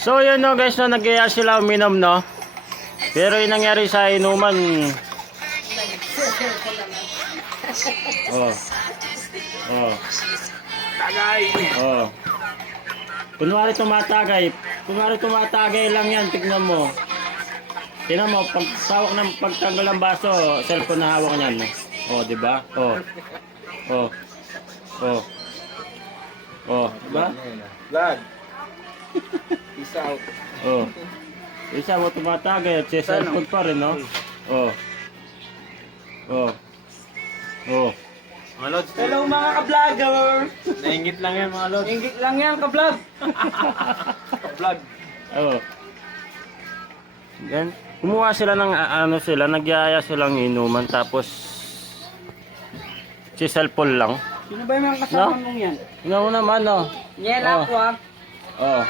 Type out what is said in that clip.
So yun no guys, no, nag-iaya sila uminom no. Pero yung nangyari sa inuman. Oh. Oh. Tagay. Oh. Kunwari tumatagay lang yan, tignan mo. Tignan mo, pagtanggal ng baso, cellphone na hawak niyan. No? Oh, di ba? Oh. Oh. Oh. Oh, di ba? Vlog. Peace out. Oh. Isa mo tumatagay at sa cellphone pa rin, no? Oh. Oh. Oh. Mga Lods. Hello mga ka-vlogger! Naingit lang yan mga Lods. Ingit lang yan ka-vlog! Vlog. Oh. Yan. Kumuha sila ng nagyaya silang inuman tapos si cellphone lang. Sino ba yung mga kasama No? mong yan? Tingnan mo naman, no? Yan Oh. ako ah. Oh.